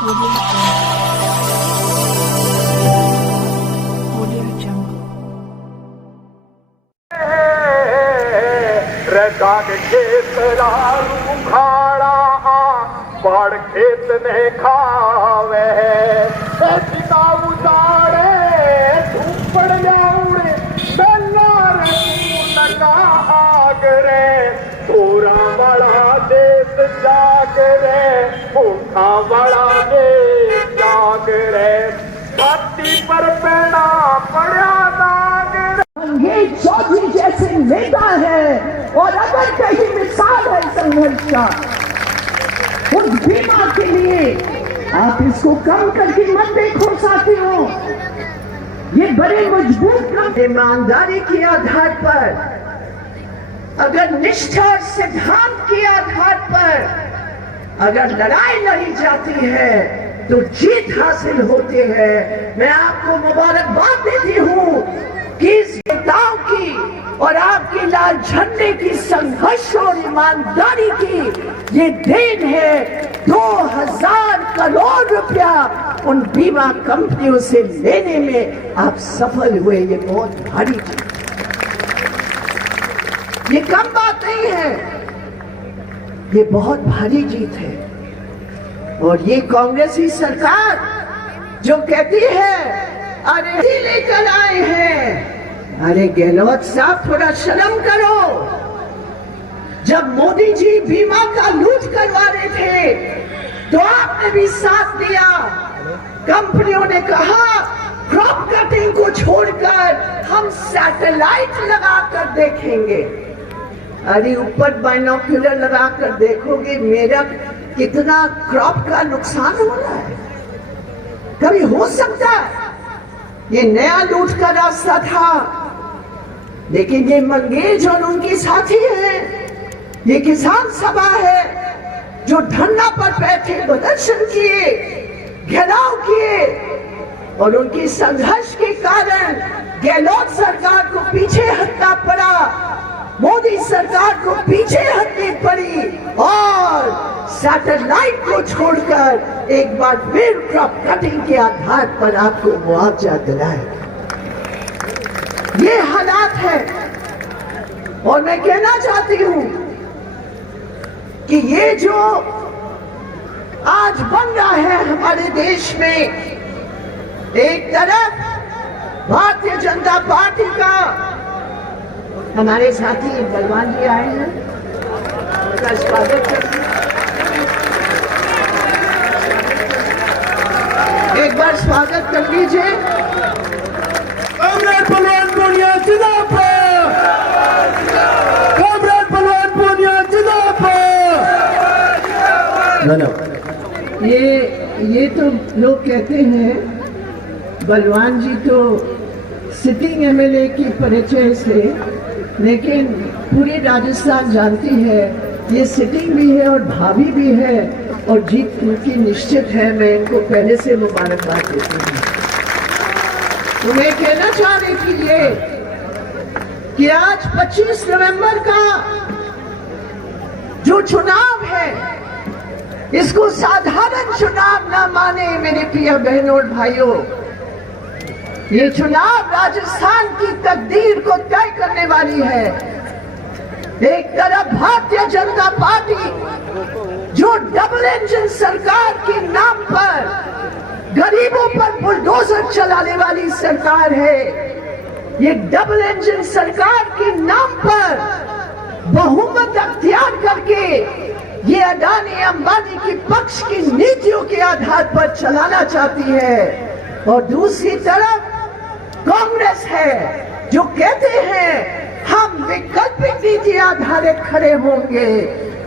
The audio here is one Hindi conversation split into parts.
खेत उखाड़ा बाढ़ खेत में खावे पिता उतारे धूप पड़ जाऊे बेलार लगा आगरे थोड़ा बड़ा देश जागरे भूखा बड़ा देश जागरे छाती पर पेड़ा पड़ा दाग ये चौधरी जैसे नेता है और अगर कहीं मिसाल है संघर्ष का उस बीमा के लिए आप इसको कम करके मत देखो साथियों। ये बड़े मजबूत काम ईमानदारी के आधार पर अगर निष्ठा और सिद्धांत के आधार पर अगर लड़ाई लड़ी जाती है तो जीत हासिल होती है। मैं आपको मुबारकबाद देती हूँ कि इस नेताओं की और आपके लाल झंडे की संघर्ष और ईमानदारी की ये देन है। 2000 करोड़ रुपया उन बीमा कंपनियों से लेने में आप सफल हुए। ये बहुत भारी चीज, ये कम बात नहीं है, ये बहुत भारी जीत है। और ये कांग्रेसी सरकार जो कहती है अरे लेकर आए हैं, अरे गहलोत साहब थोड़ा शर्म करो। जब मोदी जी बीमा का लूट करवा रहे थे तो आपने भी साथ दिया। कंपनियों ने कहा क्रॉप कटिंग को छोड़कर हम सैटेलाइट लगाकर देखेंगे। अरे ऊपर बाइनोक्यूलर लगाकर देखोगे मेरा कितना क्रॉप का नुकसान हो रहा है। कभी हो सकता है ये नया लूट का रास्ता था, लेकिन ये मंगेज और उनके साथी हैं, ये किसान सभा है जो धरना पर बैठे प्रदर्शन किए, घेराव किए और उनकी संघर्ष के कारण गहलोत सरकार को पीछे हटना पड़ा, मोदी सरकार को पीछे हटनी पड़ी और सैटेलाइट को छोड़कर एक बार फिर क्रॉप कटिंग के आधार पर आपको मुआवजा दिलाए। ये हालात है और मैं कहना चाहती हूं कि ये जो आज बन रहा है हमारे देश में, एक तरफ भारतीय जनता पार्टी का हमारे साथी बलवान जी आए हैं, उनका स्वागत करिए। एक बार स्वागत कर लीजिए। कॉमरेड बलवान पूनिया जिंदाबाद, कॉमरेड बलवान पूनिया जिंदाबाद। ये तो लोग कहते हैं बलवान जी तो सिटिंग एमएलए की परिचय से, लेकिन पूरी राजस्थान जानती है ये सिटिंग भी है और भाभी भी है और जीत उनकी निश्चित है। मैं इनको पहले से मुबारकबाद देती हूँ। तो मैं कहना चाह रही थी ये कि आज 25 नवंबर का जो चुनाव है इसको साधारण चुनाव ना माने मेरे प्रिय बहनों और भाइयों। ये चुनाव राजस्थान की तकदीर को तय करने वाली है। एक तरफ भारतीय जनता पार्टी जो डबल इंजन सरकार के नाम पर गरीबों पर बुलडोजर चलाने वाली सरकार है, ये डबल इंजन सरकार के नाम पर बहुमत अख्तियार करके ये अडानी अंबानी की पक्ष की नीतियों के आधार पर चलाना चाहती है। और दूसरी तरफ कांग्रेस है जो कहते हैं हम वैकल्पिक नीति आधारित खड़े होंगे,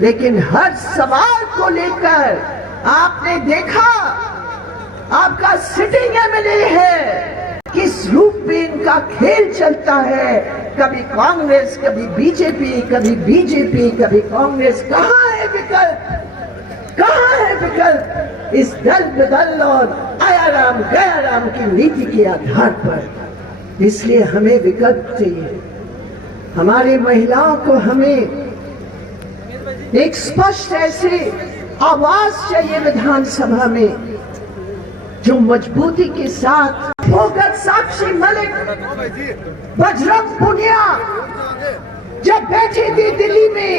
लेकिन हर सवाल को लेकर आपने देखा आपका सिटिंग एमएलए है किस रूप में इनका खेल चलता है। कभी कांग्रेस, कभी बीजेपी, कभी बीजेपी, कभी कांग्रेस। कहाँ है विकल्प, कहाँ है विकल्प इस दल बदल और आयाराम गयाराम की नीति के आधार पर। इसलिए हमें विकल्प चाहिए। हमारी महिलाओं को हमें एक स्पष्ट ऐसी आवाज चाहिए विधानसभा में जो मजबूती के साथ भगत साक्षी मलिक, बजरंग पुनिया जब बैठी थी दिल्ली में,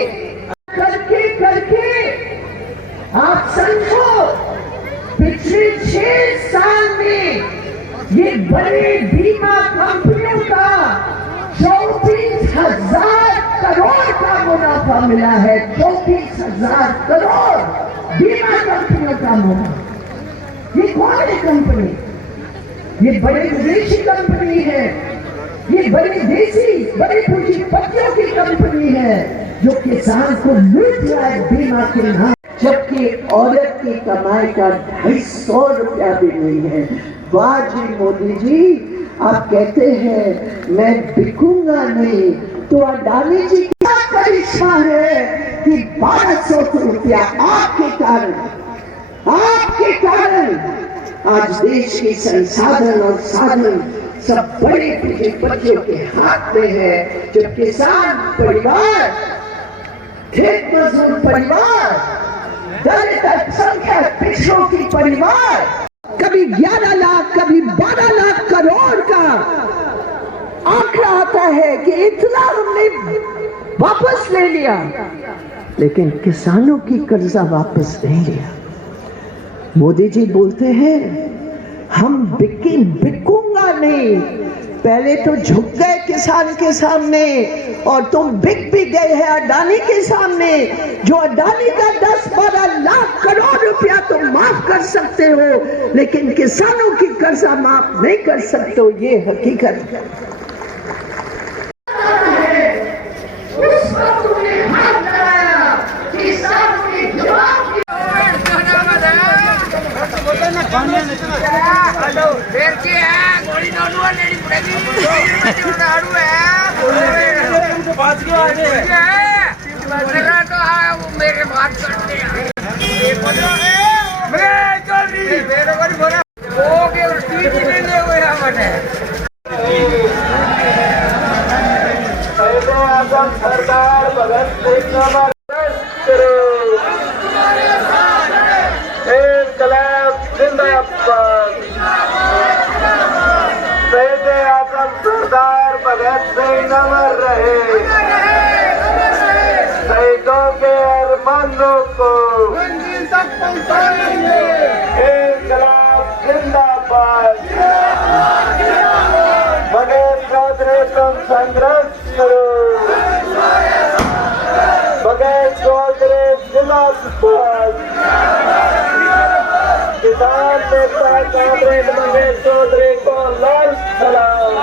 करके आप समझो पिछले 6 साल में ये बड़े बीमा कंपनियों का 34,000 करोड़ का मुनाफा मिला है। 34,000 करोड़ बीमा कंपनियों का मुनाफा। ये कौन है कंपनी? ये बड़े विदेशी कंपनी है, ये बड़ी देसी बड़ी पूंजीपतियों की कंपनी है जो किसान को लूट रहा है बीमा के नाम, जबकि औरत की कमाई का 250 रुपया भी नहीं है। वाह जी मोदी जी, आप कहते हैं मैं बिकूंगा नहीं, तो अडानी जी क्या करिश्मा है कि 1200 रुपया आपके कारण आज देश के संसाधन और साधन सब बड़े पूंजीपतियों के हाथ में है। जब किसान परिवार, खेत मजदूर परिवार, दलित अल्पसंख्यक पिछड़ों की परिवार कभी 11 लाख कभी 12 लाख करोड़ का आंकड़ा आता है कि इतना हमने वापस ले लिया, लेकिन किसानों की कर्जा वापस नहीं लिया। मोदी जी बोलते हैं हम बिकूंगा नहीं, पहले तो झुक गए किसान के सामने और तुम बिक भी गए हैं अडानी के सामने। जो अडानी का 10-12 लाख करोड़ रुपया तुम माफ कर सकते हो, लेकिन किसानों की कर्जा माफ नहीं कर सकते हो, ये हकीकत है। उस वक्त तुमने हाथ लगाया, किसानों ने जवाब दिया। मेरे बात करते सरदार भगत सिंह इनकलाब जिंदाबाद। शहीद आजम सरदार भगत सिंह अमर रहे, शहीदों के अरमानों को इनकलाब जिंदाबाद। महेश चौधरी तुम संघर्ष करो, महेश चौधरी जिंदाबाद। किसान नेता कांग्रेस महेश चौधरी को लाल सलाम।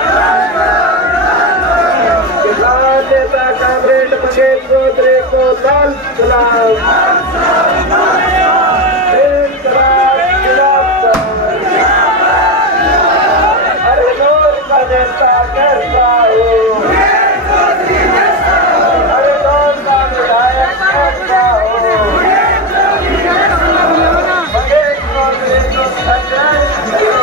किसान नेता कांग्रेस महेश चौधरी को लाल सलाम। अरे नूर का नेता कैसा हो, अरे नूर का विधायक कैसा हो। महेश चौधरी को संघर्ष करो।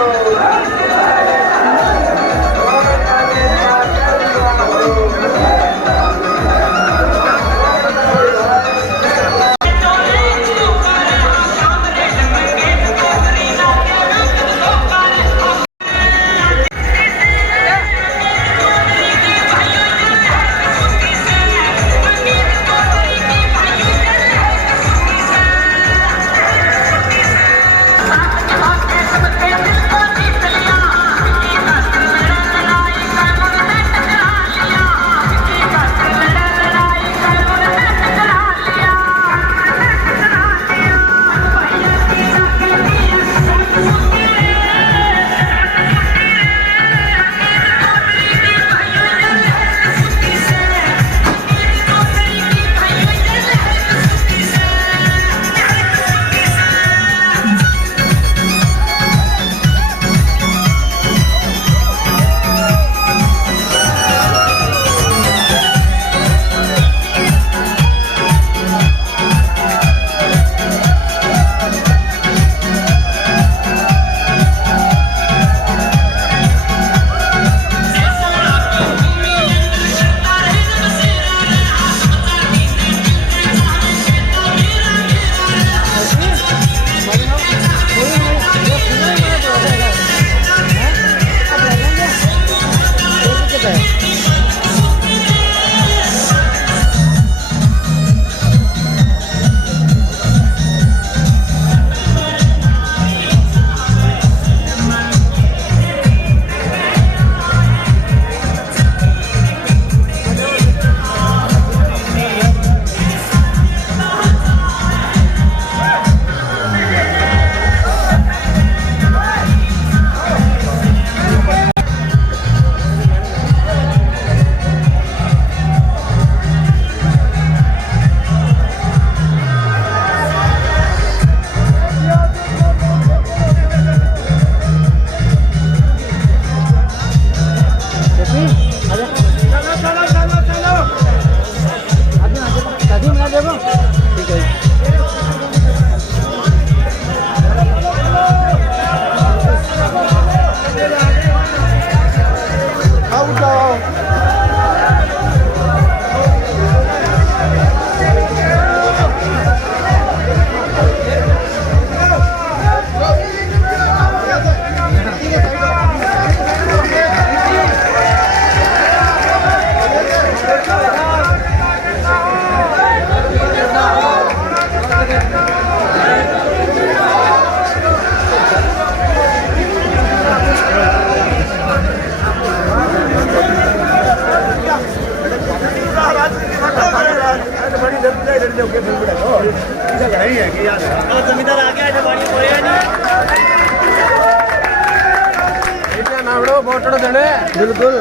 वोटर देने बिल्कुल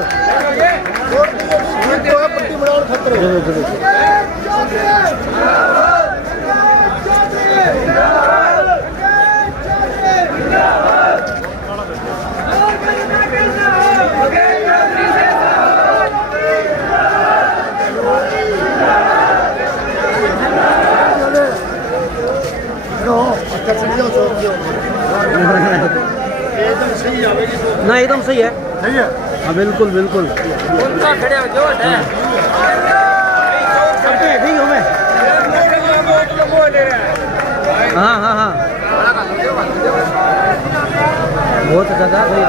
पट्टी बनाओ खतरे ना एकदम सही है हाँ बिल्कुल बिल्कुल उनका खड़े हो जो है ठीक हो मैं हाँ हाँ हाँ बहुत अच्छा था भाई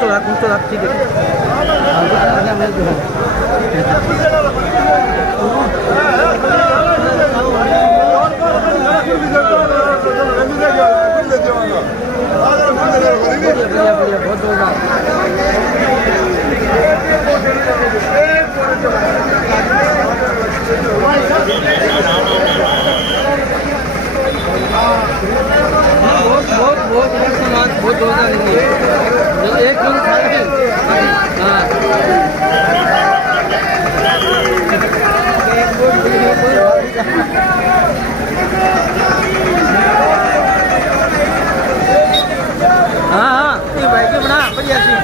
तो ठीक है बढ़िया बढ़िया बहुत बहुत जोरदार एक हाँ हाँ भाई की बना बढ़िया सी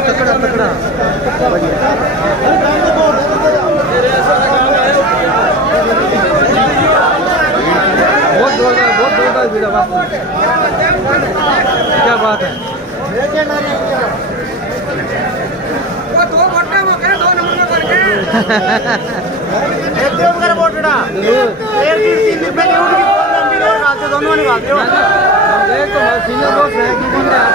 तकड़ा तकड़ा बहुत जोरदार वीडियो क्या बात है वो दो वोट वो करे 2 नंबर करके एक दो कर वोट डा एक 3 रुपए की उनकी लंबी और रात दोनों निकालते हो देख तो सीनियर बॉस है कि बन रहा है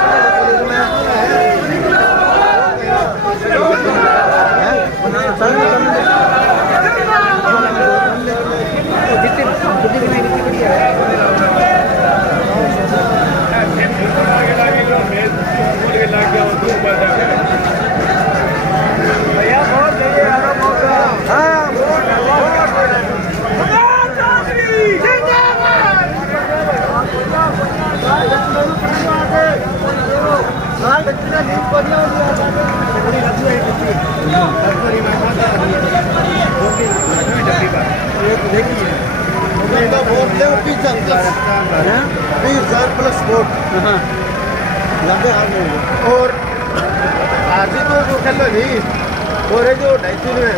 प्लस वोट और आधी तो वो खेल नहीं और जो 2.5 में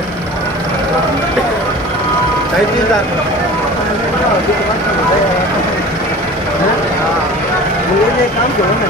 2.5 काम करो ना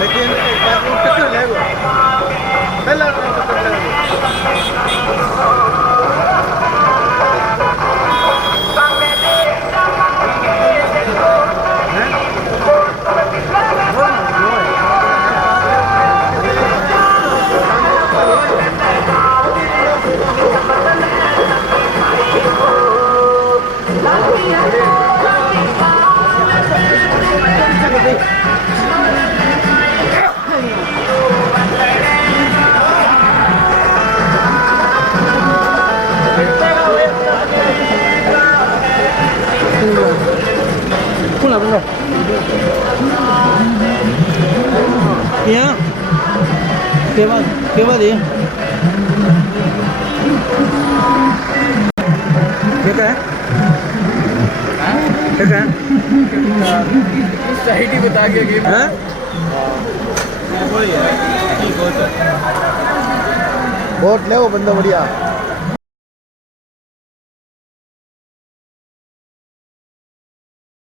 लेकिन के बाद ये क्या है सही ही बता गया गेम है वोट ले वो बंदा बढ़िया